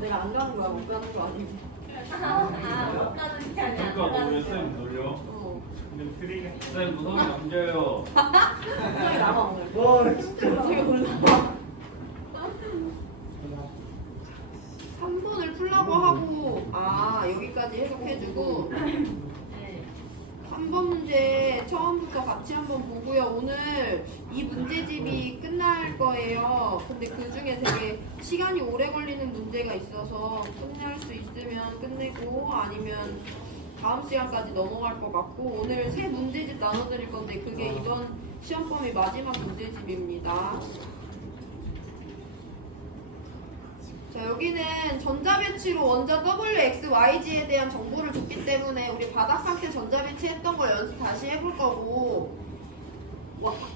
내가 안 가는 거야? 못 가는 거 아니고. 못 가는 게 아니야. 안 그러니까 가는 너왜 거. 쌤 놀려? 근데 트릭이. 쌤 무서워 남겨요. 갑자기 나와 오늘. 와 진짜. 갑자기 올라와. 3번을 풀라고 하고 여기까지 해석해주고 네. 3번 문제 처음부터 같이 한번 보고요. 오늘 이 문제집이 끝날 거예요. 근데 그 중에 되게 시간이 오래 걸리는 문제가 있어서 끝낼 수 있으면 끝내고 아니면 다음 시간까지 넘어갈 것 같고 오늘 세 문제집 나눠드릴 건데 그게 이번 시험 범위 마지막 문제집입니다. 자, 여기는 전자배치로 원자 WXYZ에 대한 정보를 줬기 때문에 우리 바닥 상태 전자배치 했던 거 연습 다시 해볼 거고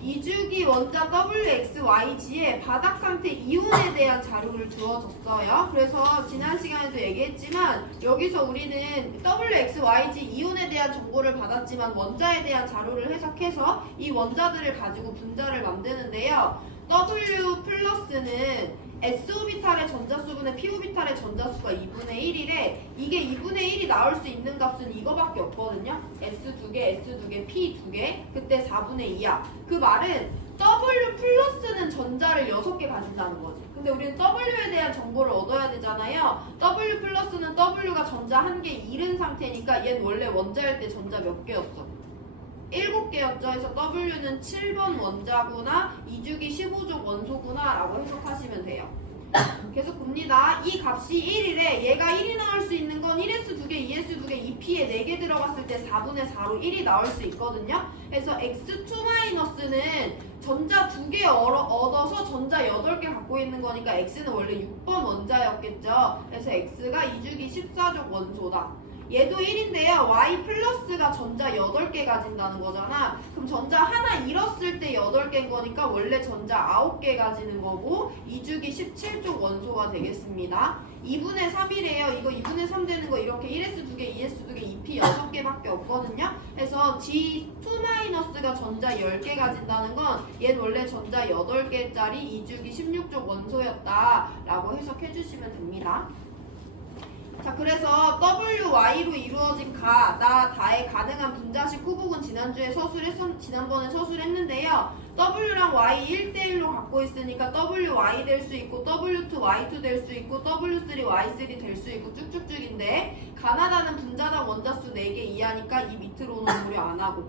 2주기 원자 WXYZ의 바닥 상태 이온에 대한 자료를 주어졌어요. 그래서 지난 시간에도 얘기했지만 여기서 우리는 WXYZ 이온에 대한 정보를 받았지만 원자에 대한 자료를 해석해서 이 원자들을 가지고 분자를 만드는데요. W 플러스는 S오비탈의 전자수분의 P오비탈의 전자수가 2분의 1이래. 이게 2분의 1이 나올 수 있는 값은 이거밖에 없거든요. S2개, S2개, P2개. 그때 4분의 2야. 그 말은 W 플러스는 전자를 6개 가진다는 거지. 근데 우리는 W에 대한 정보를 얻어야 되잖아요. W 플러스는 W가 전자 1개 잃은 상태니까 얘는 원래 원자일 때 전자 몇 개였어? 7개였죠. 그래서 W는 7번 원자구나 2주기 15족 원소구나 라고 해석하시면 돼요. 계속 봅니다. 이 값이 1이래. 얘가 1이 나올 수 있는 건 1S2개, 2S2개, 2P에 4개 들어갔을 때 4분의 4로 1이 나올 수 있거든요. 그래서 X2-는 전자 2개 얻어서 전자 8개 갖고 있는 거니까 X는 원래 6번 원자였겠죠. 그래서 X가 2주기 14족 원소다. 얘도 1인데요. Y 플러스가 전자 8개 가진다는 거잖아. 그럼 전자 하나 잃었을 때 8개인 거니까 원래 전자 9개 가지는 거고 2주기 17족 원소가 되겠습니다. 2분의 3이래요. 이거 2분의 3 되는 거 이렇게 1S2개, 2S2개, 2P 6개밖에 없거든요. 그래서 G2-가 전자 10개 가진다는 건 얘는 원래 전자 8개짜리 2주기 16족 원소였다 라고 해석해 주시면 됩니다. 자, 그래서 WY로 이루어진 다의 가능한 분자식 후복은 지난번에 서술했는데요. W랑 Y 1대1로 갖고 있으니까 WY 될 수 있고 W2 Y2 될 수 있고 W3 Y3 될 수 있고 쭉쭉쭉인데 가나다는 분자당 원자수 4개 이하니까 이 밑으로는 고려 안 하고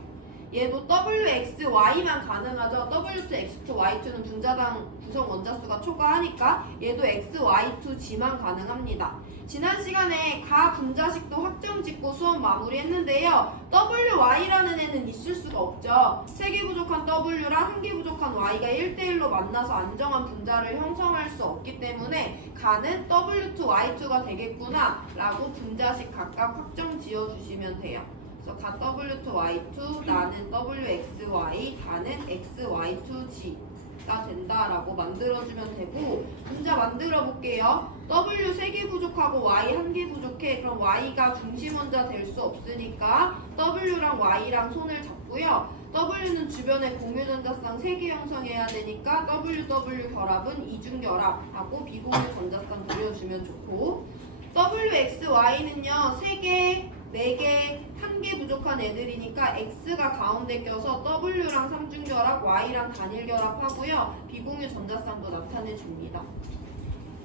얘도 WXY만 가능하죠. W2, X2, Y2는 분자당 구성 원자수가 초과하니까 얘도 XY2G만 가능합니다. 지난 시간에 가 분자식도 확정 짓고 수업 마무리했는데요. WY라는 애는 있을 수가 없죠. 3개 부족한 W랑 1개 부족한 Y가 1대1로 만나서 안정한 분자를 형성할 수 없기 때문에 가는 W2, Y2가 되겠구나 라고 분자식 각각 확정 지어주시면 돼요. 그래서 가 W2, Y2, 나는 WXY, 다는 XY2G가 된다라고 만들어주면 되고 분자 만들어 볼게요. W 3개 부족하고 Y 1개 부족해. 그럼 Y가 중심 원자 될 수 없으니까 W랑 Y랑 손을 잡고요. W는 주변에 공유전자쌍 3개 형성해야 되니까 WW 결합은 이중결합하고 비공유 전자쌍 그려주면 좋고 WXY는요 3개, 4개, 1개 부족한 애들이니까 X가 가운데 껴서 W랑 3중결합, Y랑 단일결합하고요. 비공유 전자쌍도 나타내줍니다.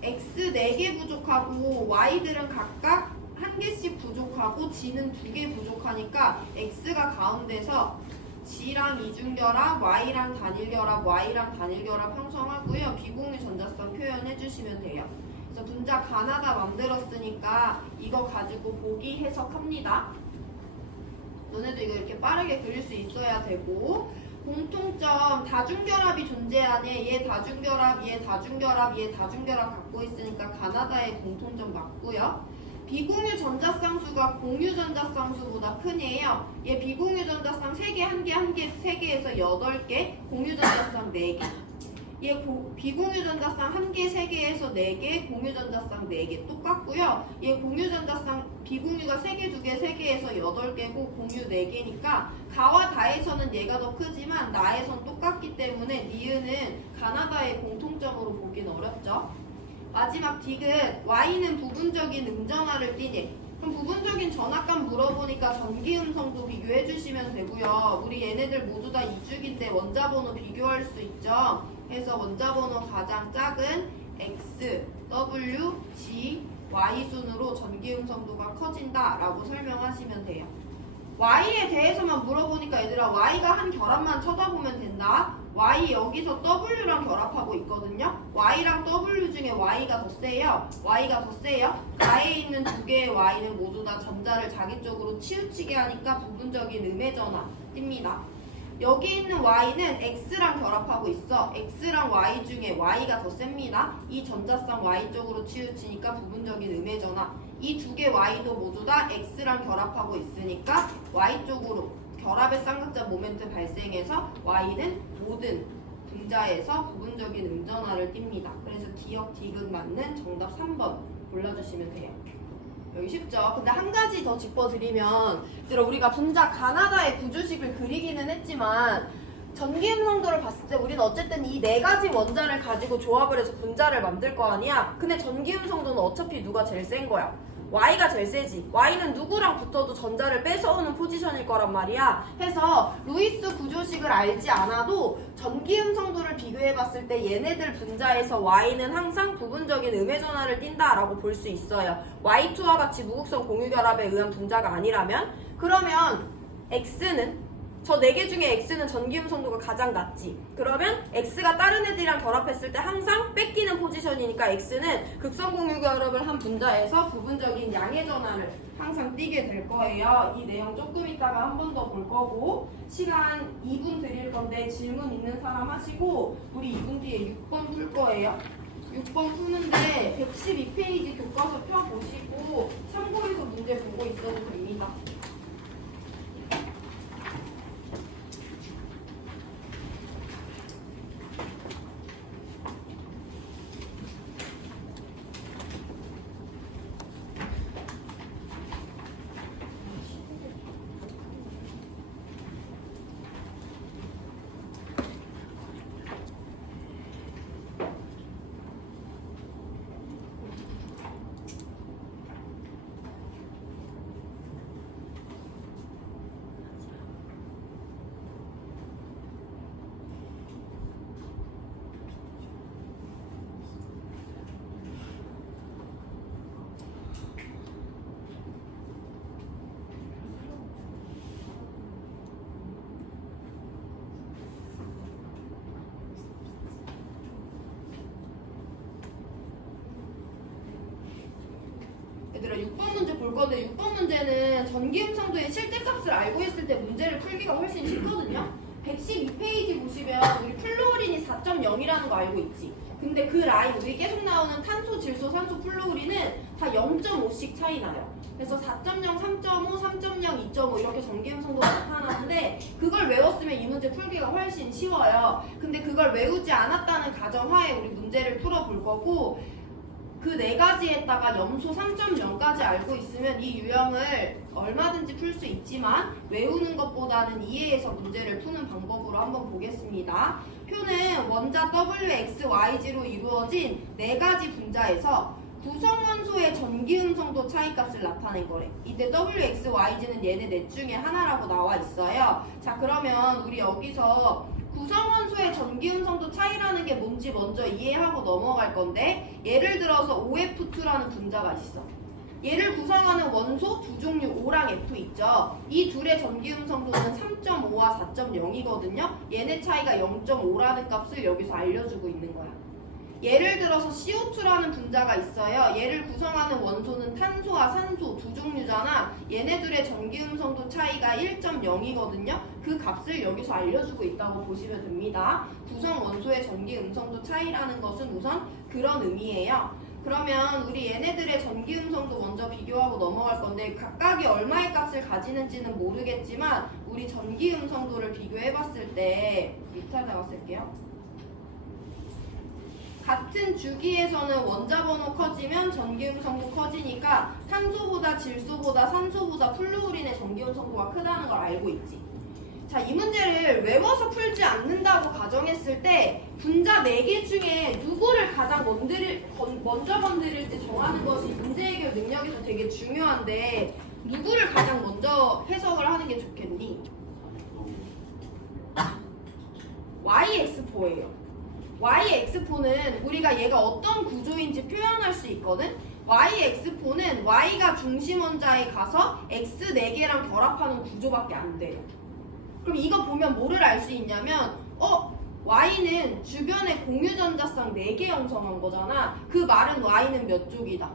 X 4개 부족하고 Y들은 각각 1개씩 부족하고 G는 2개 부족하니까 X가 가운데서 G랑 이중결합, Y랑 단일결합 형성하고요. 비공유 전자쌍 표현해주시면 돼요. 그래서 분자 가나다 만들었으니까 이거 가지고 보기 해석합니다. 너네도 이거 이렇게 빠르게 그릴 수 있어야 되고 공통점 다중결합이 존재하네. 얘 다중결합, 얘 다중결합, 얘 다중결합 갖고 있으니까 가나다의 공통점 맞고요. 비공유 전자쌍수가 공유 전자쌍수보다 크네요. 얘 비공유 전자쌍 3개, 1개, 3개에서 8개, 공유 전자쌍 4개. 얘 비공유 전자쌍 1개, 3개에서 4개, 공유 전자쌍 4개 똑같고요. 얘 공유 전자쌍 비공유가 3개, 2개, 3개에서 8개고 공유 4개니까 가와 다에서는 얘가 더 크지만 나에선 똑같기 때문에 니은은 가나다의 공통점으로 보긴 어렵죠. 마지막 디귿 Y는 부분적인 음전화를 띠니. 그럼 부분적인 전압값 물어보니까 전기음성도 비교해 주시면 되고요. 우리 얘네들 모두 다 이중인데 원자번호 비교할 수 있죠. 그래서 원자번호 가장 작은 X, W, G, Y 순으로 전기음성도가 커진다라고 설명하시면 돼요. Y에 대해서만 물어보니까 얘들아 Y가 한 결합만 쳐다보면 된다. Y 여기서 W랑 결합하고 있거든요. Y랑 W 중에 Y가 더 세요. Y가 더 세요. 가에 있는 두 개의 Y는 모두 다 전자를 자기 쪽으로 치우치게 하니까 부분적인 음의 전화 띱니다. 여기 있는 Y는 X랑 결합하고 있어. X랑 Y 중에 Y가 더 셉니다. 이 전자쌍 Y 쪽으로 치우치니까 부분적인 음의 전화. 이 두 개 Y도 모두 다 X랑 결합하고 있으니까 Y 쪽으로 결합의 쌍극자 모멘트 발생해서 Y는 모든 분자에서 부분적인 음전화를 띱니다. 그래서 기억 디귿 맞는 정답 3번 골라주시면 돼요. 여기 쉽죠? 근데 한 가지 더 짚어드리면 우리가 분자 가나다의 구조식을 그리기는 했지만 전기음성도를 봤을 때 우리는 어쨌든 이 네 가지 원자를 가지고 조합을 해서 분자를 만들 거 아니야? 근데 전기음성도는 어차피 누가 제일 센 거야? Y가 제일 세지. Y는 누구랑 붙어도 전자를 뺏어오는 포지션일 거란 말이야. 해서 루이스 구조식을 알지 않아도 전기음성도를 비교해봤을 때 얘네들 분자에서 Y는 항상 부분적인 음의 전화를 띈다라고 볼 수 있어요. Y2와 같이 무극성 공유결합에 의한 분자가 아니라면. 그러면 X는 저 네 개 중에 X는 전기음성도가 가장 낮지. 그러면 X가 다른 애들이랑 결합했을 때 항상 뺏기는 포지션이니까 X는 극성 공유 결합을 한 분자에서 부분적인 양의 전화를 항상 띠게 될 거예요. 이 내용 조금 있다가 한 번 더 볼 거고 시간 2분 드릴 건데 질문 있는 사람 하시고 우리 2분 뒤에 6번 풀 거예요. 6번 푸는데 112페이지 교과서 펴 보시고 참고해서 문제 보고 있어도 됩니다. 얘들아 6번 문제 볼 건데 6번 문제는 전기음성도의 실제값을 알고 있을 때 문제를 풀기가 훨씬 쉽거든요. 112페이지 보시면 우리 플루오린이 4.0이라는 거 알고 있지. 근데 그 라인 우리 계속 나오는 탄소, 질소, 산소, 플루오린은 다 0.5씩 차이 나요. 그래서 4.0, 3.5, 3.0, 2.5 이렇게 전기음성도가 나타나는데 그걸 외웠으면 이 문제 풀기가 훨씬 쉬워요. 근데 그걸 외우지 않았다는 가정하에 우리 문제를 풀어볼 거고 그 네 가지에다가 염소 3.0까지 알고 있으면 이 유형을 얼마든지 풀 수 있지만 외우는 것보다는 이해해서 문제를 푸는 방법으로 한번 보겠습니다. 표는 원자 WXYG로 이루어진 네 가지 분자에서 구성원소의 전기음성도 차이값을 나타낸 거래. 이때 WXYG는 얘네 넷 중에 하나라고 나와 있어요. 자 그러면 우리 여기서 구성원소의 전기음성도 차이라는 게 뭔지 먼저 이해하고 넘어갈 건데 예를 들어서 OF2라는 분자가 있어. 얘를 구성하는 원소 두 종류 O랑 F 있죠. 이 둘의 전기음성도는 3.5와 4.0이거든요. 얘네 차이가 0.5라는 값을 여기서 알려주고 있는 거야. 예를 들어서 CO2라는 분자가 있어요. 얘를 구성하는 원소는 탄소와 산소 두 종류잖아. 얘네들의 전기음성도 차이가 1.0이거든요. 그 값을 여기서 알려주고 있다고 보시면 됩니다. 구성 원소의 전기음성도 차이라는 것은 우선 그런 의미예요. 그러면 우리 얘네들의 전기음성도 먼저 비교하고 넘어갈 건데 각각이 얼마의 값을 가지는지는 모르겠지만 우리 전기음성도를 비교해봤을 때 밑에다가 쓸게요. 같은 주기에서는 원자번호 커지면 전기음성도 커지니까 탄소보다 질소보다 산소보다 플루오린의 전기음성도가 크다는 걸 알고 있지. 자, 이 문제를 외워서 풀지 않는다고 가정했을 때 분자 4개 중에 누구를 가장 먼저 건드릴지 정하는 것이 문제 해결 능력에서 되게 중요한데 누구를 가장 먼저 해석을 하는 게 좋겠니? YX4예요. YX4는 우리가 얘가 어떤 구조인지 표현할 수 있거든? YX4는 Y가 중심 원자에 가서 X 4개랑 결합하는 구조밖에 안 돼요. 그럼 이거 보면 뭐를 알 수 있냐면 Y는 주변에 공유전자쌍 4개 형성한 거잖아. 그 말은 Y는 몇 쪽이다?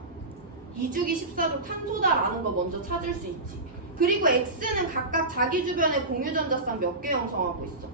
2주기 14족 탄소다라는 거 먼저 찾을 수 있지. 그리고 X는 각각 자기 주변에 공유전자쌍 몇 개 형성하고 있어?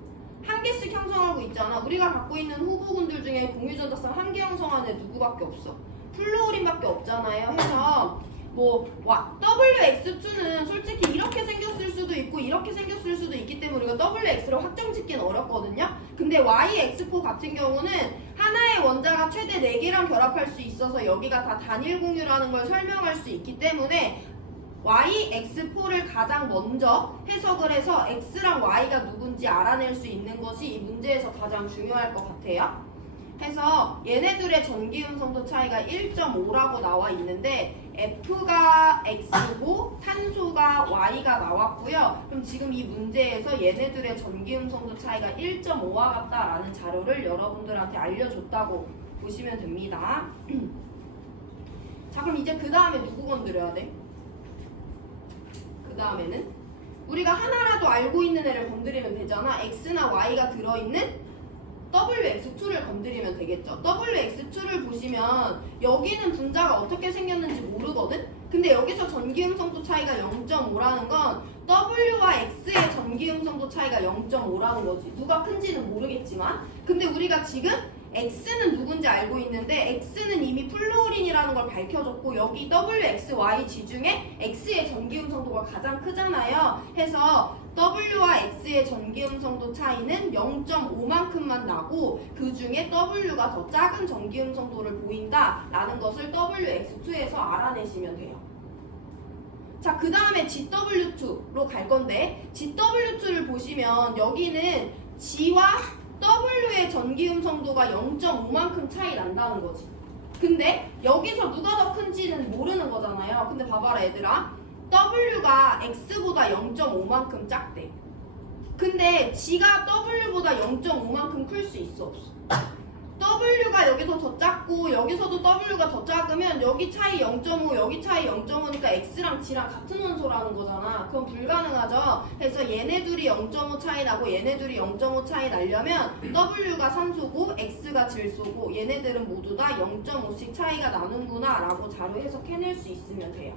1개씩 형성하고 있잖아. 우리가 갖고 있는 후보군들 중에 공유전자쌍 1개 형성하는 애 누구밖에 없어? 플루오린밖에 없잖아요. 해서 WX2는 솔직히 이렇게 생겼을 수도 있고 이렇게 생겼을 수도 있기 때문에 우리가 WX를 확정짓기는 어렵거든요. 근데 YX4 같은 경우는 하나의 원자가 최대 4개랑 결합할 수 있어서 여기가 다 단일 공유라는 걸 설명할 수 있기 때문에 YX4를 가장 먼저 해석을 해서 X랑 Y가 누군지 알아낼 수 있는 것이 이 문제에서 가장 중요할 것 같아요. 해서 얘네들의 전기 음성도 차이가 1.5라고 나와 있는데 F가 X고 탄소가 Y가 나왔고요. 그럼 지금 이 문제에서 얘네들의 전기 음성도 차이가 1.5와 같다라는 자료를 여러분들한테 알려줬다고 보시면 됩니다. 자, 그럼 이제 그 다음에 누구 건드려야 돼? 그 다음에는 우리가 하나라도 알고 있는 애를 건드리면 되잖아. X나 Y가 들어있는 WX2를 건드리면 되겠죠. WX2를 보시면 여기는 분자가 어떻게 생겼는지 모르거든? 근데 여기서 전기 음성도 차이가 0.5라는 건 W와 X의 전기 음성도 차이가 0.5라는 거지. 누가 큰지는 모르겠지만. 근데 우리가 지금 X는 누군지 알고 있는데 X는 이미 플루오린이라는 걸 밝혀줬고 여기 WXYG 중에 X의 전기 음성도가 가장 크잖아요. 해서 W와 X의 전기 음성도 차이는 0.5만큼만 나고 그 중에 W가 더 작은 전기 음성도를 보인다라는 것을 WX2에서 알아내시면 돼요. 자, 그 다음에 GW2로 갈 건데 GW2를 보시면 여기는 G와 W의 전기 음성도가 0.5만큼 차이 난다는 거지. 근데 여기서 누가 더 큰지는 모르는 거잖아요. 근데 봐봐라 얘들아. W가 X보다 0.5만큼 작대. 근데 G가 W보다 0.5만큼 클 수 있어 없어? W가 여기서 더 작고 여기서도 W가 더 작으면 여기 차이 0.5 여기 차이 0.5니까 X랑 G랑 같은 원소라는 거잖아. 그럼 불가능하죠. 그래서 얘네 둘이 0.5 차이 나고 얘네 둘이 0.5 차이 나려면 W가 산소고 X가 질소고 얘네들은 모두 다 0.5씩 차이가 나는구나 라고 자료 해석해낼 수 있으면 돼요.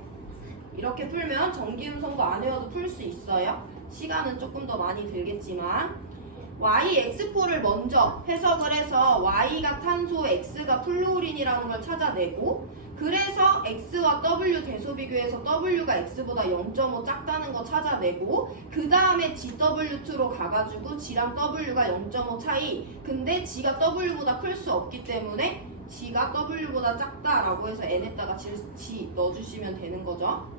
이렇게 풀면 전기 음성도 안 외워도 풀 수 있어요. 시간은 조금 더 많이 들겠지만 YX4를 먼저 해석을 해서 Y가 탄소, X가 플루오린이라는 걸 찾아내고 그래서 X와 W 대소 비교해서 W가 X보다 0.5 작다는 거 찾아내고 그 다음에 GW2로 가가지고 G랑 W가 0.5 차이 근데 G가 W보다 클 수 없기 때문에 G가 W보다 작다라고 해서 N에다가 G 넣어주시면 되는 거죠.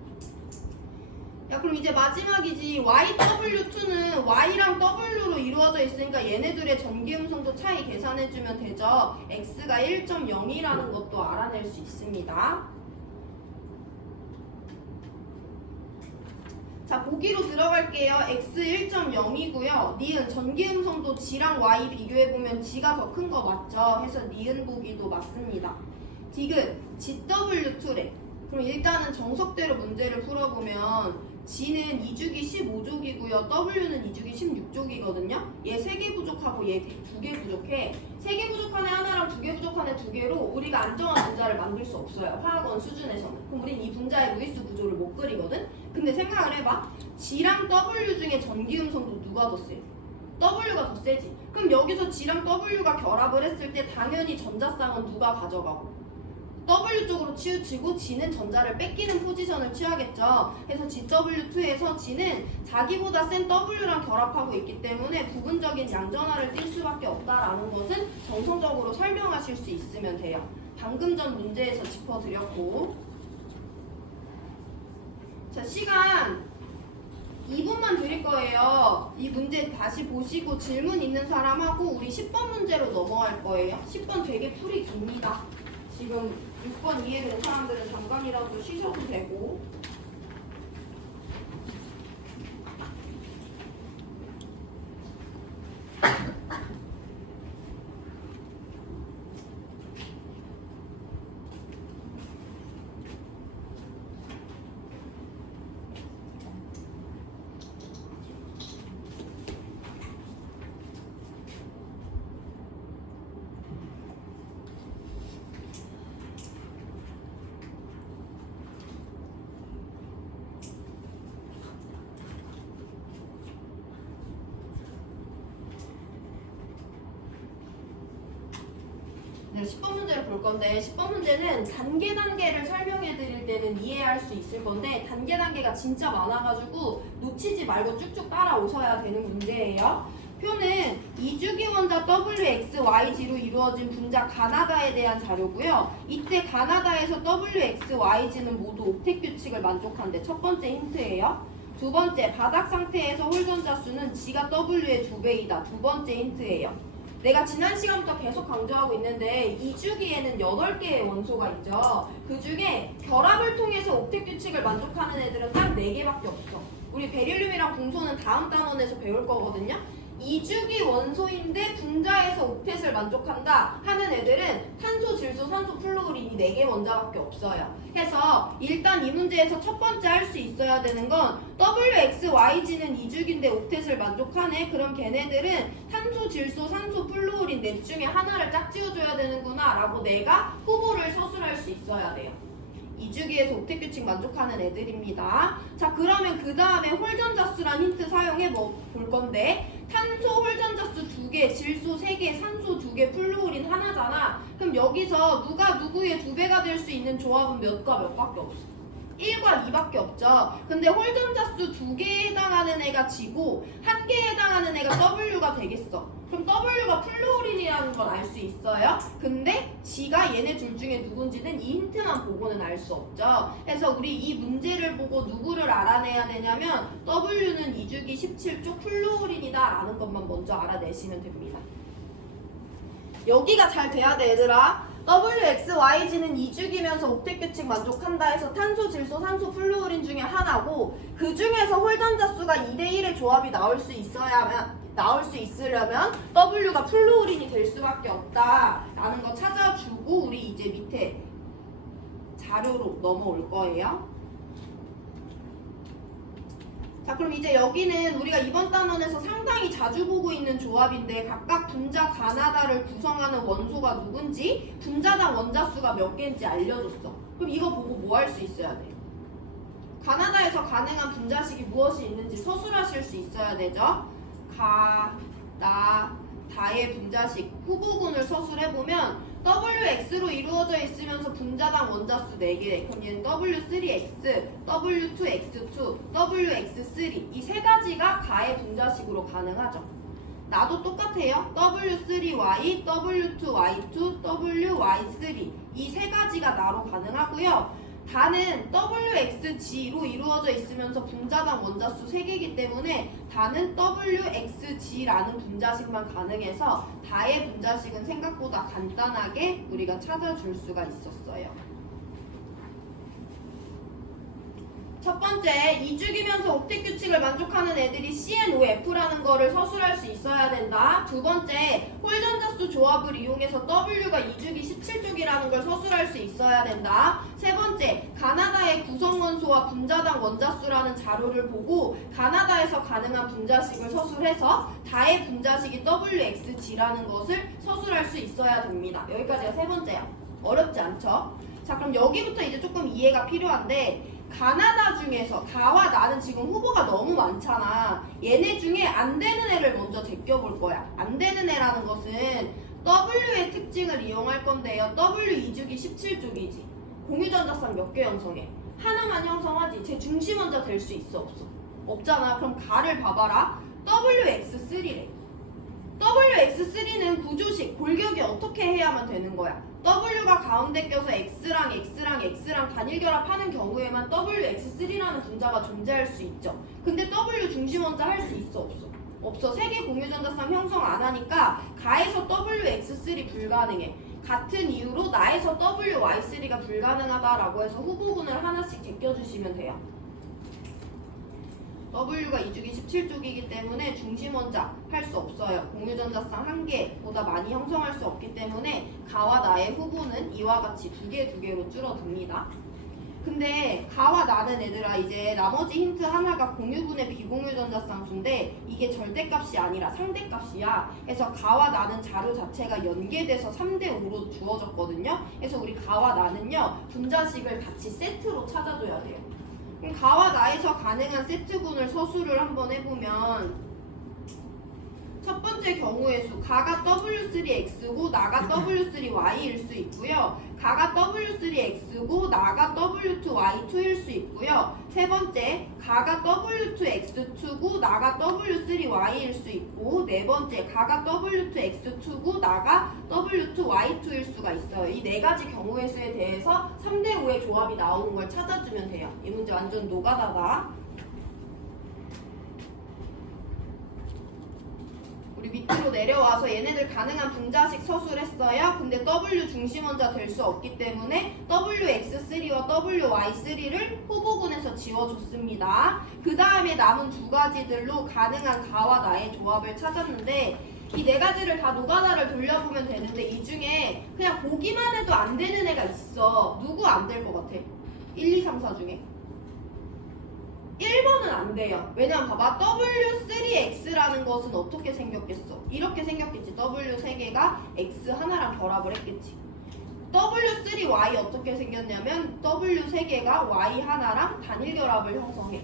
야, 그럼 이제 마지막이지. YW2는 Y랑 W로 이루어져 있으니까 얘네들의 전기 음성도 차이 계산해주면 되죠. X가 1.0이라는 것도 알아낼 수 있습니다. 자, 보기로 들어갈게요. X 1.0이고요. 니은 전기 음성도 G랑 Y 비교해보면 G가 더 큰 거 맞죠? 해서 니은 보기도 맞습니다. 디귿 GW2래. 그럼 일단은 정석대로 문제를 풀어보면 G는 2주기 15족이고요. W는 2주기 16족이거든요. 얘 3개 부족하고 얘 2개 부족해. 3개 부족한 애 하나랑 2개 부족한 애 2개로 우리가 안정한 분자를 만들 수 없어요. 화학원 수준에서는. 그럼 우린 이 분자의 루이스 구조를 못 그리거든? 근데 생각을 해봐. G랑 W 중에 전기 음성도 누가 더 세? W가 더 세지. 그럼 여기서 G랑 W가 결합을 했을 때 당연히 전자쌍은 누가 가져가고? W 쪽으로 치우치고 G는 전자를 뺏기는 포지션을 취하겠죠. 그래서 GW2에서 G는 자기보다 센 W랑 결합하고 있기 때문에 부분적인 양전하를 띌 수밖에 없다라는 것은 정성적으로 설명하실 수 있으면 돼요. 방금 전 문제에서 짚어드렸고 자, 시간 2분만 드릴 거예요. 이 문제 다시 보시고 질문 있는 사람하고 우리 10번 문제로 넘어갈 거예요. 10번 되게 풀이 깁니다. 지금 6번 이해된 사람들은 잠깐이라도 쉬셔도 되고. 네, 10번 문제를 볼 건데 10번 문제는 단계를 설명해 드릴 때는 이해할 수 있을 건데 단계가 진짜 많아가지고 놓치지 말고 쭉쭉 따라오셔야 되는 문제예요. 표는 이주기 원자 WXYG로 이루어진 분자 가나다에 대한 자료고요. 이때 가나다에서 WXYG는 모두 옥텟 규칙을 만족한대. 첫 번째 힌트예요. 두 번째, 바닥 상태에서 홀전자 수는 G가 W의 2배이다. 두 번째 힌트예요. 내가 지난 시간부터 계속 강조하고 있는데 2주기에는 8개의 원소가 있죠. 그 중에 결합을 통해서 옥텟 규칙을 만족하는 애들은 딱 4개밖에 없어. 우리 베릴륨이랑 공소는 다음 단원에서 배울 거거든요. 2주기 원소인데 분자에서 옥텟을 만족한다 하는 애들은 탄소, 질소, 산소, 플루오린이 4개 원자밖에 없어요. 그래서 일단 이 문제에서 첫 번째 할 수 있어야 되는 건 WXYG는 2주기인데 옥텟을 만족하네. 그럼 걔네들은 탄소, 질소, 산소, 플루오린 넷 중에 하나를 짝지어줘야 되는구나 라고 내가 후보를 서술할 수 있어야 돼요. 2주기에서 옥텟 규칙 만족하는 애들입니다. 자, 그러면 그 다음에 홀전자수란 힌트 사용해 볼 건데 탄소 홀전자수 2개, 질소 3개, 산소 2개, 플루오린 하나잖아. 그럼 여기서 누가 누구의 2배가 될 수 있는 조합은 몇과 몇밖에 없어. 1과 2밖에 없죠. 근데 홀전자수 2개에 해당하는 애가 G고 1개에 해당하는 애가 W가 되겠어. 그럼 W가 플루오린이라는 걸 알 수 있어요. 근데 G가 얘네 둘 중에 누군지는 이 힌트만 보고는 알 수 없죠. 그래서 우리 이 문제를 보고 누구를 알아내야 되냐면 W는 2주기 17쪽 플루오린이다 라는 것만 먼저 알아내시면 됩니다. 여기가 잘 돼야 돼 얘들아. WXYG는 2주기면서 옥텟 규칙 만족한다 해서 탄소, 질소, 산소, 플루오린 중에 하나고 그 중에서 홀전자수가 2대1의 조합이 나올 수 있으려면 W가 플루오린이 될 수밖에 없다라는 거 찾아주고 우리 이제 밑에 자료로 넘어올 거예요. 자, 그럼 이제 여기는 우리가 이번 단원에서 상당히 자주 보고 있는 조합인데 각각 분자 가나다를 구성하는 원소가 누군지 분자당 원자수가 몇 개인지 알려줬어. 그럼 이거 보고 뭐 할 수 있어야 돼? 가나다에서 가능한 분자식이 무엇이 있는지 서술하실 수 있어야 되죠. 다의 분자식 후보군을 서술해보면 WX로 이루어져 있으면서 분자당 원자수 4개, 그럼 얘는 W3X, W2X2, WX3 이 세 가지가 가의 분자식으로 가능하죠. 나도 똑같아요. W3Y, W2Y2, WY3 이 세 가지가 나로 가능하고요. 다는 WXG로 이루어져 있으면서 분자당 원자수 3개이기 때문에 다는 WXG라는 분자식만 가능해서 다의 분자식은 생각보다 간단하게 우리가 찾아줄 수가 있었어요. 첫 번째, 2주기면서 옥텟 규칙을 만족하는 애들이 CNOF라는 거를 서술할 수 있어야 된다. 두 번째, 홀전자수 조합을 이용해서 W가 2주기 17쪽이라는 걸 서술할 수 있어야 된다. 세 번째, 가나다의 구성원소와 분자당 원자수라는 자료를 보고 가나다에서 가능한 분자식을 서술해서 다의 분자식이 WXG라는 것을 서술할 수 있어야 됩니다. 여기까지가 세 번째야. 어렵지 않죠? 자, 그럼 여기부터 이제 조금 이해가 필요한데 가나다 중에서 가와 나는 지금 후보가 너무 많잖아. 얘네 중에 안 되는 애를 먼저 제껴볼 거야. 안 되는 애라는 것은 W의 특징을 이용할 건데요. W 2주기 17쪽이지. 공유전자쌍 몇 개 형성해? 하나만 형성하지. 제 중심 원자 될 수 있어 없어? 없잖아. 그럼 가를 봐봐라. WX3래. WX3는 구조식 골격이 어떻게 해야만 되는 거야? W가 가운데 껴서 X랑 X랑 X랑 단일 결합하는 경우에만 WX3라는 분자가 존재할 수 있죠. 근데 W 중심 원자 할 수 있어 없어? 없어. 세개 공유전자쌍 형성 안 하니까 가에서 WX3 불가능해. 같은 이유로 나에서 WY3가 불가능하다라고 해서 후보군을 하나씩 제껴주시면 돼요. W가 2주기 17쪽이기 때문에 중심 원자 할 수 없어요. 공유전자쌍 한 개보다 많이 형성할 수 없기 때문에 가와 나의 후보는 이와 같이 두 개로 줄어듭니다. 근데 가와 나는 얘들아 이제 나머지 힌트 하나가 공유분의 비공유전자쌍 수인데 이게 절대값이 아니라 상대값이야. 그래서 가와 나는 자료 자체가 연계돼서 3대5로 주어졌거든요. 그래서 우리 가와 나는요 분자식을 같이 세트로 찾아줘야 돼요. 그럼 가와 나에서 가능한 세트분을 서술을 한번 해보면 첫 번째 경우의 수 가가 W3X고 나가 W3Y일 수 있고요. 가가 W3X고 나가 W2Y2일 수 있고요. 세 번째 가가 W2X2고 나가 W3Y일 수 있고 네 번째 가가 W2X2고 나가 W2Y2일 수가 있어요. 이 네 가지 경우의 수에 대해서 3대5의 조합이 나오는 걸 찾아주면 돼요. 이 문제 완전 노가다다. 우리 밑으로 내려와서 얘네들 가능한 분자식 서술했어요. 근데 W 중심 원자 될 수 없기 때문에 WX3와 WY3를 후보군에서 지워줬습니다. 그 다음에 남은 두 가지들로 가능한 가와 나의 조합을 찾았는데 이 네 가지를 다 노가다를 돌려보면 되는데 이 중에 그냥 보기만 해도 안 되는 애가 있어. 누구 안 될 것 같아? 1, 2, 3, 4 중에 1번은 안 돼요. 왜냐면 봐봐 W3X라는 것은 어떻게 생겼겠어? 이렇게 생겼겠지. W 3개가 X 하나랑 결합을 했겠지. W3Y 어떻게 생겼냐면 W 3개가 Y 하나랑 단일 결합을 형성해.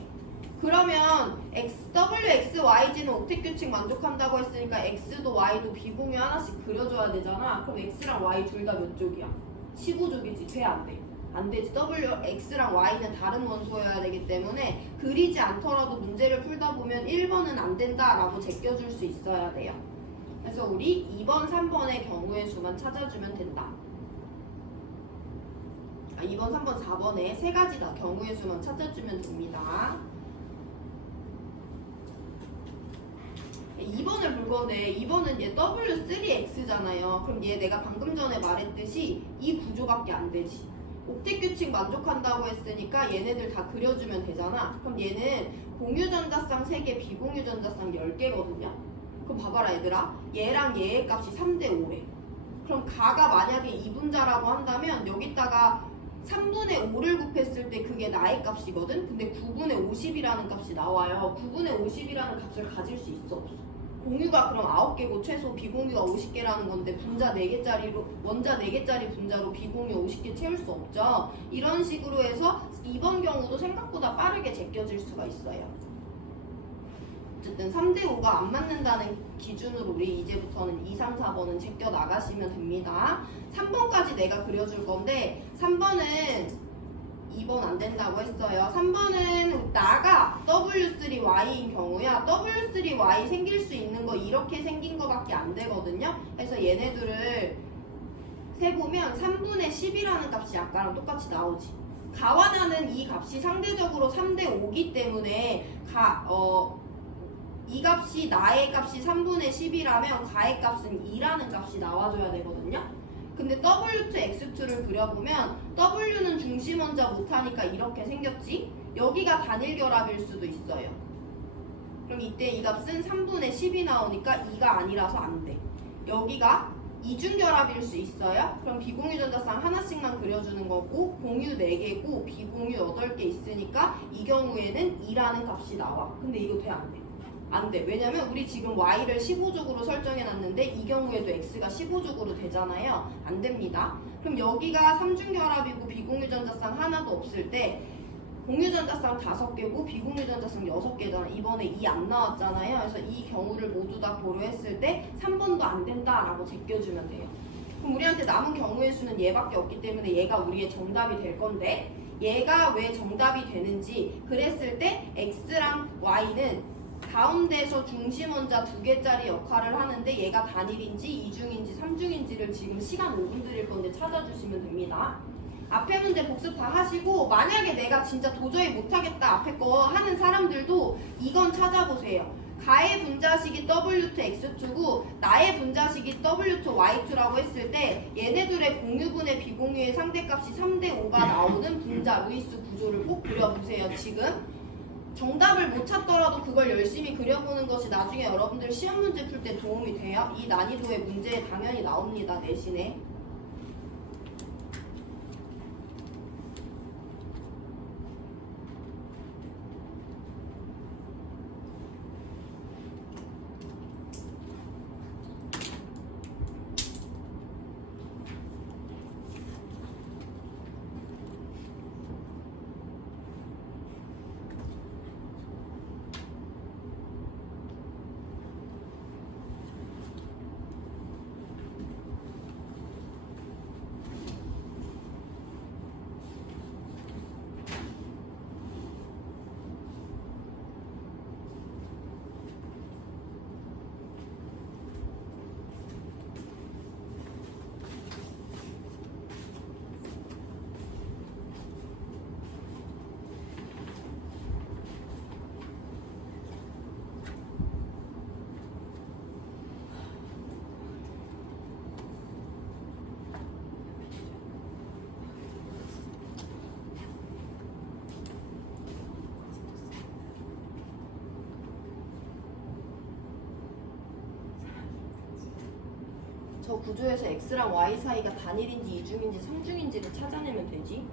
그러면 WXYG는 옥텟 규칙 만족한다고 했으니까 X도 Y도 비공유 하나씩 그려줘야 되잖아. 그럼 X랑 Y 둘 다 몇 쪽이야? 15쪽이지. 돼 안 돼? 안 되지. X랑 Y는 다른 원소여야 되기 때문에 그리지 않더라도 문제를 풀다 보면 1번은 안 된다라고 제껴줄 수 있어야 돼요. 그래서 우리 2번, 3번의 경우의 수만 찾아주면 된다. 2번, 3번, 4번에 세 가지 다 경우의 수만 찾아주면 됩니다. 2번을 볼 건데 2번은 얘 W3X잖아요. 그럼 얘 내가 방금 전에 말했듯이 이 구조밖에 안 되지. 옥텟 규칙 만족한다고 했으니까 얘네들 다 그려주면 되잖아. 그럼 얘는 공유전자쌍 3개, 비공유전자쌍 10개거든요. 그럼 봐봐라 얘들아. 얘랑 얘의 값이 3대5래. 그럼 가가 만약에 2분자라고 한다면 여기다가 3분의 5를 곱했을 때 그게 나의 값이거든? 근데 9분의 50이라는 값이 나와요. 9분의 50이라는 값을 가질 수 있어 없어? 공유가 그럼 9개고 최소 비공유가 50개라는 건데 분자 4개짜리로 원자 4개짜리 분자로 비공유 50개 채울 수 없죠. 이런 식으로 해서 이번 경우도 생각보다 빠르게 제껴질 수가 있어요. 어쨌든 3대5가 안 맞는다는 기준으로 우리 이제부터는 2, 3, 4번은 제껴 나가시면 됩니다. 3번까지 내가 그려줄 건데 3번은 2번 안 된다고 했어요. 3번은 나가 W3Y인 경우야. W3Y 생길 수 있는 거 이렇게 생긴 거밖에 안 되거든요. 그래서 얘네들을 세보면 3분의 10이라는 값이 아까랑 똑같이 나오지. 가와 나는 이 값이 상대적으로 3대5기 때문에 이 값이 나의 값이 3분의 10이라면 가의 값은 2라는 값이 나와줘야 되거든요. 근데 W2X2를 그려보면 W는 중심 원자 못하니까 이렇게 생겼지? 여기가 단일 결합일 수도 있어요. 그럼 이때 이 값은 3분의 10이 나오니까 2가 아니라서 안 돼. 여기가 이중 결합일 수 있어요. 그럼 비공유전자쌍 하나씩만 그려주는 거고 공유 4개고 비공유 8개 있으니까 이 경우에는 2라는 값이 나와. 근데 이거 돼 안 돼? 안 돼. 왜냐면 우리 지금 Y를 15족으로 설정해놨는데 이 경우에도 X가 15족으로 되잖아요. 안 됩니다. 그럼 여기가 3중결합이고 비공유전자쌍 하나도 없을 때 공유전자쌍 5개고 비공유전자쌍 6개잖아. 이번에 2 안 나왔잖아요. 그래서 이 경우를 모두 다 고려했을 때 3번도 안 된다라고 제껴주면 돼요. 그럼 우리한테 남은 경우의 수는 얘밖에 없기 때문에 얘가 우리의 정답이 될 건데 얘가 왜 정답이 되는지 그랬을 때 X랑 Y는 가운데서 중심 원자 2개짜리 역할을 하는데 얘가 단일인지 이중인지 삼중인지를 지금 시간 5분 드릴 건데 찾아주시면 됩니다. 앞에 문제 복습 다 하시고 만약에 내가 진짜 도저히 못하겠다 앞에 거 하는 사람들도 이건 찾아보세요. 가의 분자식이 W2X2고 나의 분자식이 W2Y2라고 했을 때 얘네들의 공유분의 비공유의 상대값이 3대5가 나오는 분자 루이스 구조를 꼭 그려보세요. 지금 정답을 못 찾더라도 그걸 열심히 그려보는 것이 나중에 여러분들 시험 문제 풀 때 도움이 돼요. 이 난이도의 문제에 당연히 나옵니다. 내신에. 저 구조에서 x랑 y 사이가 단일인지 이중인지 삼중인지를 찾아내면 되지.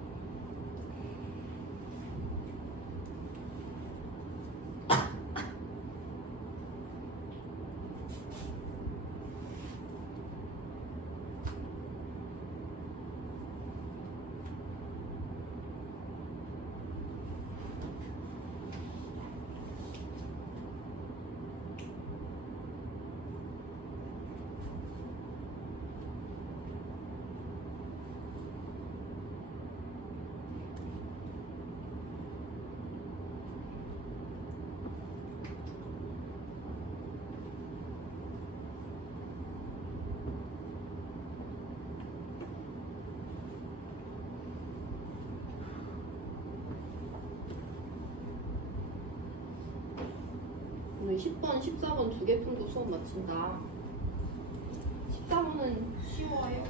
오늘 10번, 14번 두 개 풀고 수업 마친다. 14번은 쉬워요.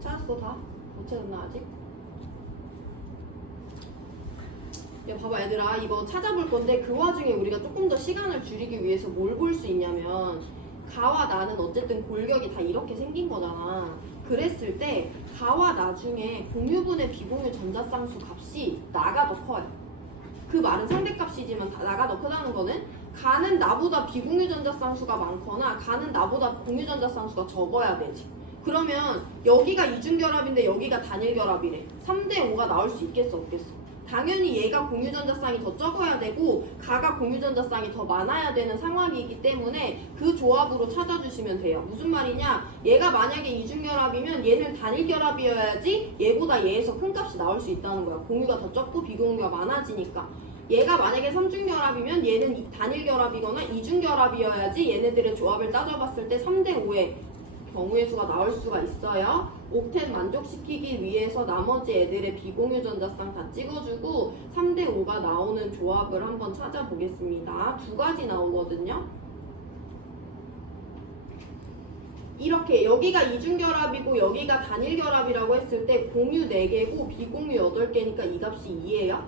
찾았어 다? 못 찾았나 아직? 야 봐봐 얘들아 이거 찾아볼 건데 그 와중에 우리가 조금 더 시간을 줄이기 위해서 뭘 볼 수 있냐면 가와 나는 어쨌든 골격이 다 이렇게 생긴 거잖아. 그랬을 때 가와 나 중에 공유분의 비공유 전자쌍수 값이 나가 더 커요. 그 말은 상대값이지만 나가 더 크다는 거는 가는 나보다 비공유 전자쌍수가 많거나 가는 나보다 공유 전자쌍수가 적어야 되지. 그러면 여기가 이중결합인데 여기가 단일결합이래. 3대5가 나올 수 있겠어 없겠어? 당연히 얘가 공유전자쌍이 더 적어야 되고 가가 공유전자쌍이 더 많아야 되는 상황이기 때문에 그 조합으로 찾아주시면 돼요. 무슨 말이냐? 얘가 만약에 이중결합이면 얘는 단일결합이어야지 얘보다 얘에서 큰 값이 나올 수 있다는 거야. 공유가 더 적고 비공유가 많아지니까. 얘가 만약에 삼중결합이면 얘는 단일결합이거나 이중결합이어야지 얘네들의 조합을 따져봤을 때 3대5의 경우의 수가 나올 수가 있어요. 옥텟 만족시키기 위해서 나머지 애들의 비공유 전자쌍 다 찍어주고 3대5가 나오는 조합을 한번 찾아보겠습니다. 두 가지 나오거든요. 이렇게 여기가 이중결합이고 여기가 단일결합이라고 했을 때 공유 4개고 비공유 8개니까 이 값이 2예요.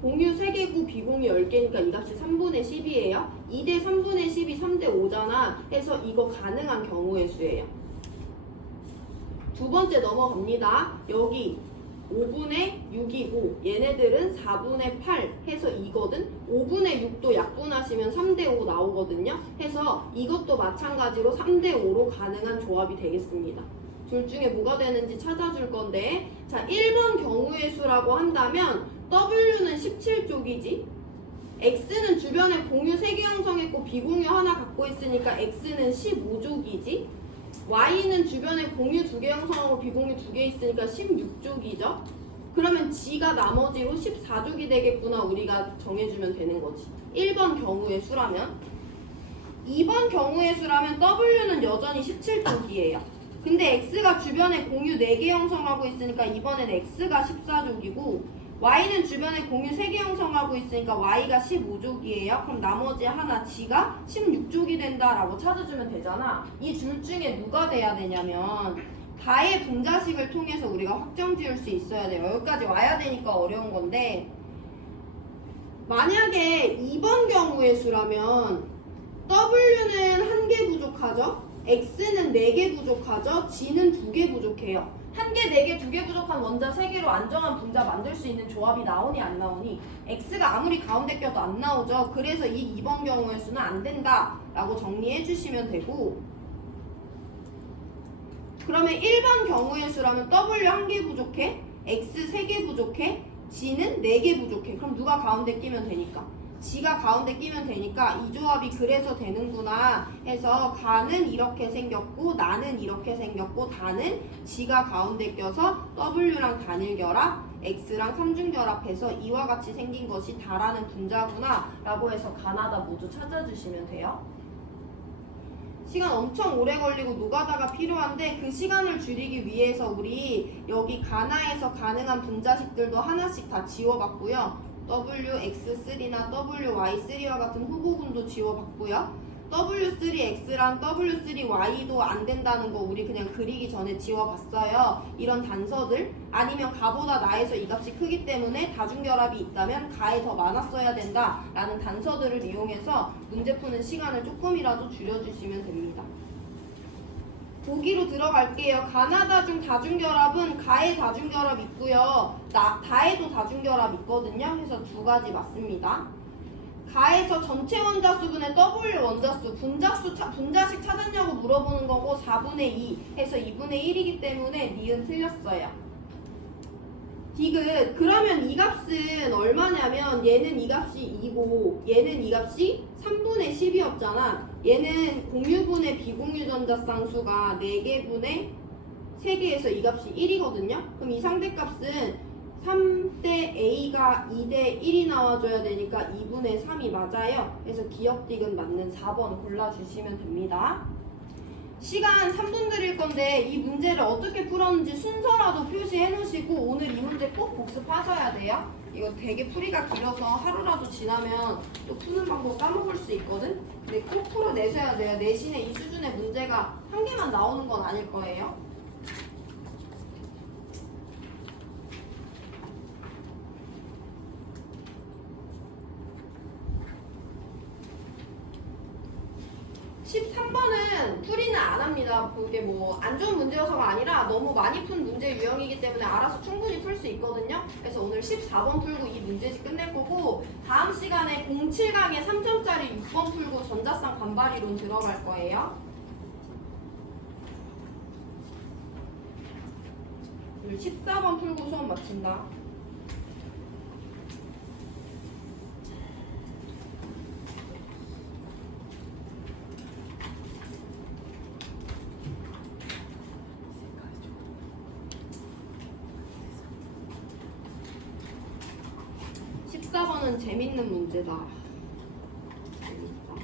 공유 3개고 비공유 10개니까 이 값이 3분의 10이에요. 2대 3분의 10이 3대 5잖아. 해서 이거 가능한 경우의 수예요. 두 번째 넘어갑니다. 여기 5분의 6이고 얘네들은 4분의 8 해서 이거든. 5분의 6도 약분하시면 3대5 나오거든요. 해서 이것도 마찬가지로 3대5로 가능한 조합이 되겠습니다. 둘 중에 뭐가 되는지 찾아줄 건데, 자, 1번 경우의 수라고 한다면 W는 17쪽이지, X는 주변에 공유 3개 형성했고 비공유 하나 갖고 있으니까 X는 15족이지, Y는 주변에 공유 2개 형성하고 비공유 2개 있으니까 16족이죠. 그러면 G가 나머지로 14족이 되겠구나 우리가 정해주면 되는 거지. 1번 경우의 수라면. 2번 경우의 수라면 W는 여전히 17족이에요. 근데 X가 주변에 공유 4개 형성하고 있으니까 이번엔 X가 14족이고, Y는 주변에 공유 3개 형성하고 있으니까 Y가 15족이에요. 그럼 나머지 하나 G가 16족이 된다라고 찾아주면 되잖아. 이 둘 중에 누가 돼야 되냐면 다의 분자식을 통해서 우리가 확정 지을 수 있어야 돼요. 여기까지 와야 되니까 어려운 건데, 만약에 2번 경우의 수라면 W는 1개 부족하죠? X는 4개 부족하죠? G는 2개 부족해요. 1개, 4개, 2개 부족한 원자 3개로 안정한 분자 만들 수 있는 조합이 나오니 안 나오니? X가 아무리 가운데 껴도 안 나오죠. 그래서 이 2번 경우의 수는 안 된다 라고 정리해 주시면 되고, 그러면 1번 경우의 수라면 W 1개 부족해, X 3개 부족해, G는 4개 부족해. 그럼 누가 가운데 끼면 되니까? G가 가운데 끼면 되니까 이 조합이 그래서 되는구나 해서 가는 이렇게 생겼고 나는 이렇게 생겼고 다는 G가 가운데 껴서 W랑 단일 결합, X랑 삼중 결합해서 이와 같이 생긴 것이 다라는 분자구나 라고 해서 가나다 모두 찾아주시면 돼요. 시간 엄청 오래 걸리고 노가다가 필요한데 그 시간을 줄이기 위해서 우리 여기 가나에서 가능한 분자식들도 하나씩 다 지워봤고요. WX3나 WY3와 같은 후보군도 지워봤고요. W3X랑 W3Y도 안 된다는 거 우리 그냥 그리기 전에 지워봤어요. 이런 단서들, 아니면 가보다 나에서 이 값이 크기 때문에 다중결합이 있다면 가에 더 많았어야 된다 라는 단서들을 이용해서 문제 푸는 시간을 조금이라도 줄여주시면 됩니다. 보기로 들어갈게요. 가나다 중 다중결합은 가에 다중결합 있고요. 다에도 다중결합 있거든요. 그래서 두 가지 맞습니다. 가에서 전체 원자수분의 W 원자수, 분자식 찾았냐고 물어보는 거고 4분의 2 해서 2분의 1이기 때문에 니은 틀렸어요. 디귿. 그러면 이 값은 얼마냐면 얘는 이 값이 2고 얘는 이 값이 3분의 10이었잖아. 얘는 공유분의 비공유 전자 쌍수가 4개분의 3개에서 이 값이 1이거든요. 그럼 이 상대값은 3대 A가 2대 1이 나와줘야 되니까 2분의 3이 맞아요. 그래서 기억디귿 맞는 4번 골라주시면 됩니다. 시간 3분 드릴 건데 이 문제를 어떻게 풀었는지 순서라도 표시해 놓으시고 오늘 이 문제 꼭 복습하셔야 돼요. 이거 되게 풀이가 길어서 하루라도 지나면 또 푸는 방법 까먹을 수 있거든? 근데 꼭 풀어내셔야 돼요. 내신에 이 수준의 문제가 한 개만 나오는 건 아닐 거예요. 풀이는 안 합니다. 그게 뭐 안 좋은 문제여서가 아니라 너무 많이 푼 문제 유형이기 때문에 알아서 충분히 풀 수 있거든요. 그래서 오늘 14번 풀고 이 문제집 끝낼 거고 다음 시간에 07강에 3점짜리 6번 풀고 전자쌍 반발이론 들어갈 거예요. 오늘 14번 풀고 수업 마친다. 은 재밌는 문제다. 재밌다.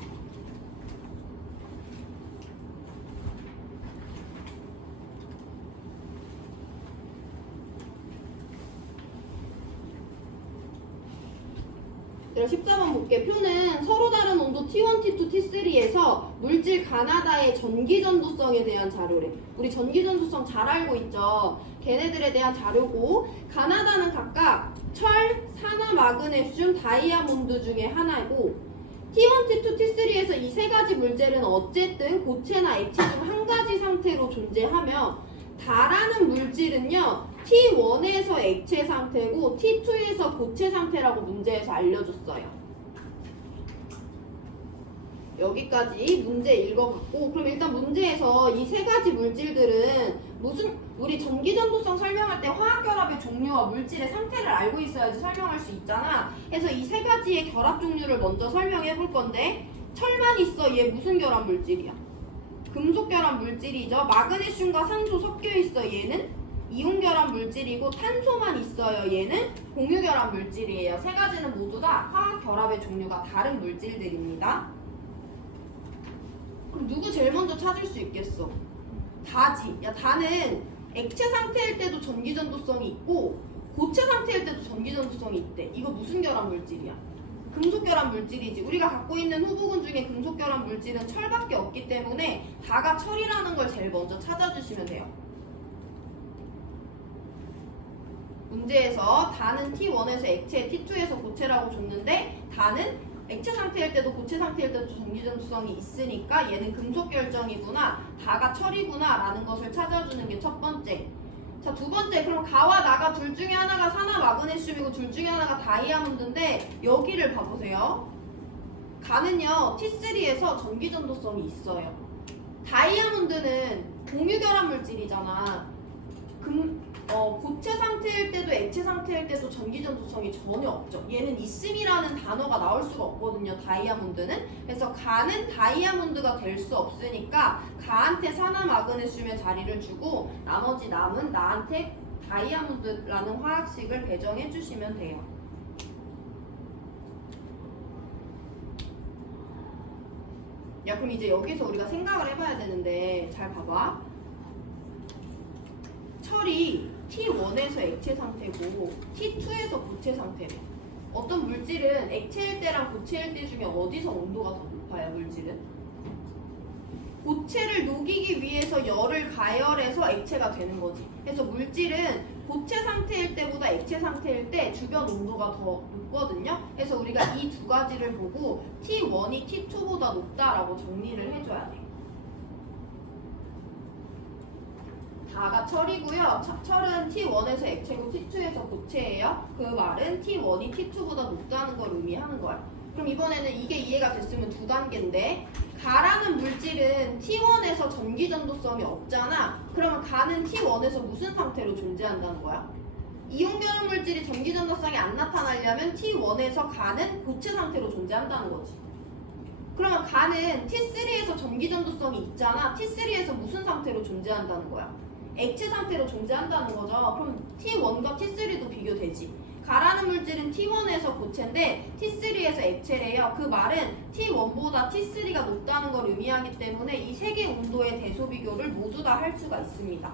그럼 14번 볼게. 표는 서로 다른 온도 T1, T2, T3에서 물질 가나다의 전기전도성에 대한 자료래. 우리 전기전도성 잘 알고 있죠? 걔네들에 대한 자료고 가나다는 각각 철, 산화, 마그네슘, 다이아몬드 중에 하나고 T1, T2, T3에서 이 세 가지 물질은 어쨌든 고체나 액체 중 한 가지 상태로 존재하며 다라는 물질은요 T1에서 액체 상태고 T2에서 고체 상태라고 문제에서 알려줬어요. 여기까지 문제 읽어봤고, 그럼 일단 문제에서 이 세 가지 물질들은 우리 전기전도성 설명할 때 화학결합의 종류와 물질의 상태를 알고 있어야지 설명할 수 있잖아. 그래서 이 세 가지의 결합 종류를 먼저 설명해 볼 건데, 철만 있어. 얘 무슨 결합 물질이야? 금속 결합 물질이죠. 마그네슘과 산소 섞여 있어. 얘는 이온 결합 물질이고, 탄소만 있어요. 얘는 공유 결합 물질이에요. 세 가지는 모두 다 화학 결합의 종류가 다른 물질들입니다. 그럼 누구 제일 먼저 찾을 수 있겠어? 다지. 야, 다는 액체 상태일 때도 전기 전도성이 있고 고체 상태일 때도 전기 전도성이 있대. 이거 무슨 결합 물질이야? 금속 결합 물질이지. 우리가 갖고 있는 후보군 중에 금속 결합 물질은 철밖에 없기 때문에 다가 철이라는 걸 제일 먼저 찾아주시면 돼요. 문제에서 다는 T1에서 액체, T2에서 고체라고 줬는데, 다는 액체 상태일 때도 고체 상태일 때도 전기전도성이 있으니까 얘는 금속 결정이구나, 다가 철이구나 라는 것을 찾아주는 게 첫 번째. 자, 두 번째, 그럼 가와 나가 둘 중에 하나가 산화 마그네슘이고 둘 중에 하나가 다이아몬드인데, 여기를 봐보세요. 가는요 T3에서 전기전도성이 있어요. 다이아몬드는 공유결합 물질이잖아. 고체 상태일 때도 액체 상태일 때도 전기전도성이 전혀 없죠. 얘는 있음이라는 단어가 나올 수가 없거든요. 다이아몬드는. 그래서 가는 다이아몬드가 될 수 없으니까 가한테 산화 마그네슘의 자리를 주고 나머지 남은 나한테 다이아몬드라는 화학식을 배정해 주시면 돼요. 야, 그럼 이제 여기서 우리가 생각을 해봐야 되는데, 잘 봐봐. 철이 T1에서 액체 상태고 T2에서 고체 상태래. 어떤 물질은 액체일 때랑 고체일 때 중에 어디서 온도가 더 높아요? 물질은? 고체를 녹이기 위해서 열을 가열해서 액체가 되는 거지. 그래서 물질은 고체 상태일 때보다 액체 상태일 때 주변 온도가 더 높거든요. 그래서 우리가 이 두 가지를 보고 T1이 T2보다 높다라고 정리를 해줘야 돼. 다가 철이고요. 철은 T1에서 액체고 T2에서 고체예요. 그 말은 T1이 T2보다 높다는 걸 의미하는 거야. 그럼 이번에는 이게 이해가 됐으면 두 단계인데, 가라는 물질은 T1에서 전기전도성이 없잖아. 그러면 가는 T1에서 무슨 상태로 존재한다는 거야? 이온결합 물질이 전기전도성이 안 나타나려면 T1에서 가는 고체 상태로 존재한다는 거지. 그러면 가는 T3에서 전기전도성이 있잖아. T3에서 무슨 상태로 존재한다는 거야? 액체 상태로 존재한다는 거죠. 그럼 T1과 T3도 비교되지. 가라는 물질은 T1에서 고체인데 T3에서 액체래요. 그 말은 T1보다 T3가 높다는 걸 의미하기 때문에 이 세 개 온도의 대소 비교를 모두 다 할 수가 있습니다.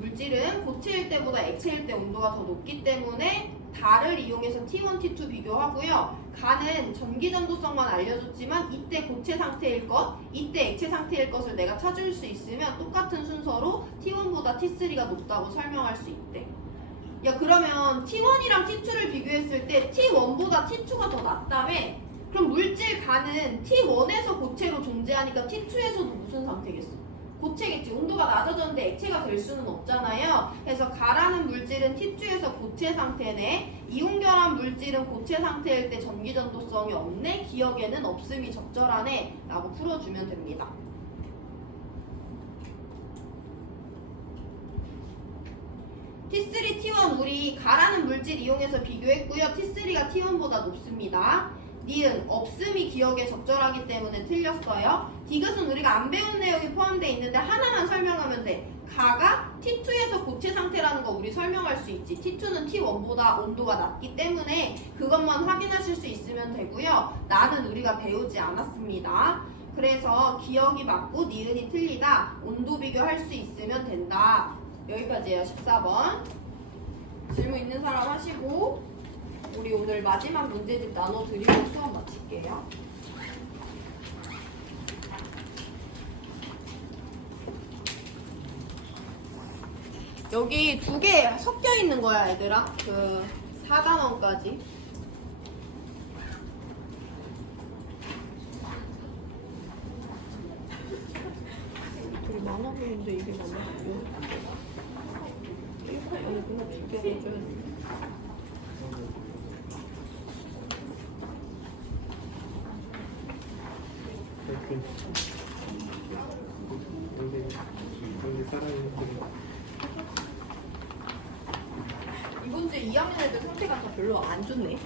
물질은 고체일 때보다 액체일 때 온도가 더 높기 때문에 달을 이용해서 T1, T2 비교하고요. 가는 전기전도성만 알려줬지만 이때 고체 상태일 것, 이때 액체 상태일 것을 내가 찾을 수 있으면 똑같은 순서로 T1보다 T3가 높다고 설명할 수 있대. 야, 그러면 T1이랑 T2를 비교했을 때 T1보다 T2가 더 낫다며? 그럼 물질 가는 T1에서 고체로 존재하니까 T2에서도 무슨 상태겠어? 고체겠지. 온도가 낮아졌는데 액체가 될 수는 없잖아요. 그래서 가라는 물질은 T2에서 고체 상태네. 이온결합 물질은 고체 상태일 때 전기전도성이 없네. 기억에는 없음이 적절하네 라고 풀어주면 됩니다. T3, T1 우리 가라는 물질 이용해서 비교했고요. T3가 T1보다 높습니다. 니은 없음이 기억에 적절하기 때문에 틀렸어요. 디귿은 우리가 안 배운 내용이 포함되어 있는데 하나만 설명하면 돼. 가가 T2에서 고체 상태라는 거 우리 설명할 수 있지. T2는 T1보다 온도가 낮기 때문에 그것만 확인하실 수 있으면 되고요. 나는 우리가 배우지 않았습니다. 그래서 기억이 맞고 니은이 틀리다. 온도 비교할 수 있으면 된다. 여기까지예요. 14번. 질문 있는 사람 하시고 우리 오늘 마지막 문제집 나눠드리고 수업 마칠게요. 여기 두 개 섞여 있는 거야, 얘들아. 그 4단원까지. 되게 많아 보이는데 이게 많아? 아니, 그냥 두 개를 줘야 돼. 여기 살아있는 분이 이번 주에 2학년 애들 상태가 다 별로 안 좋네.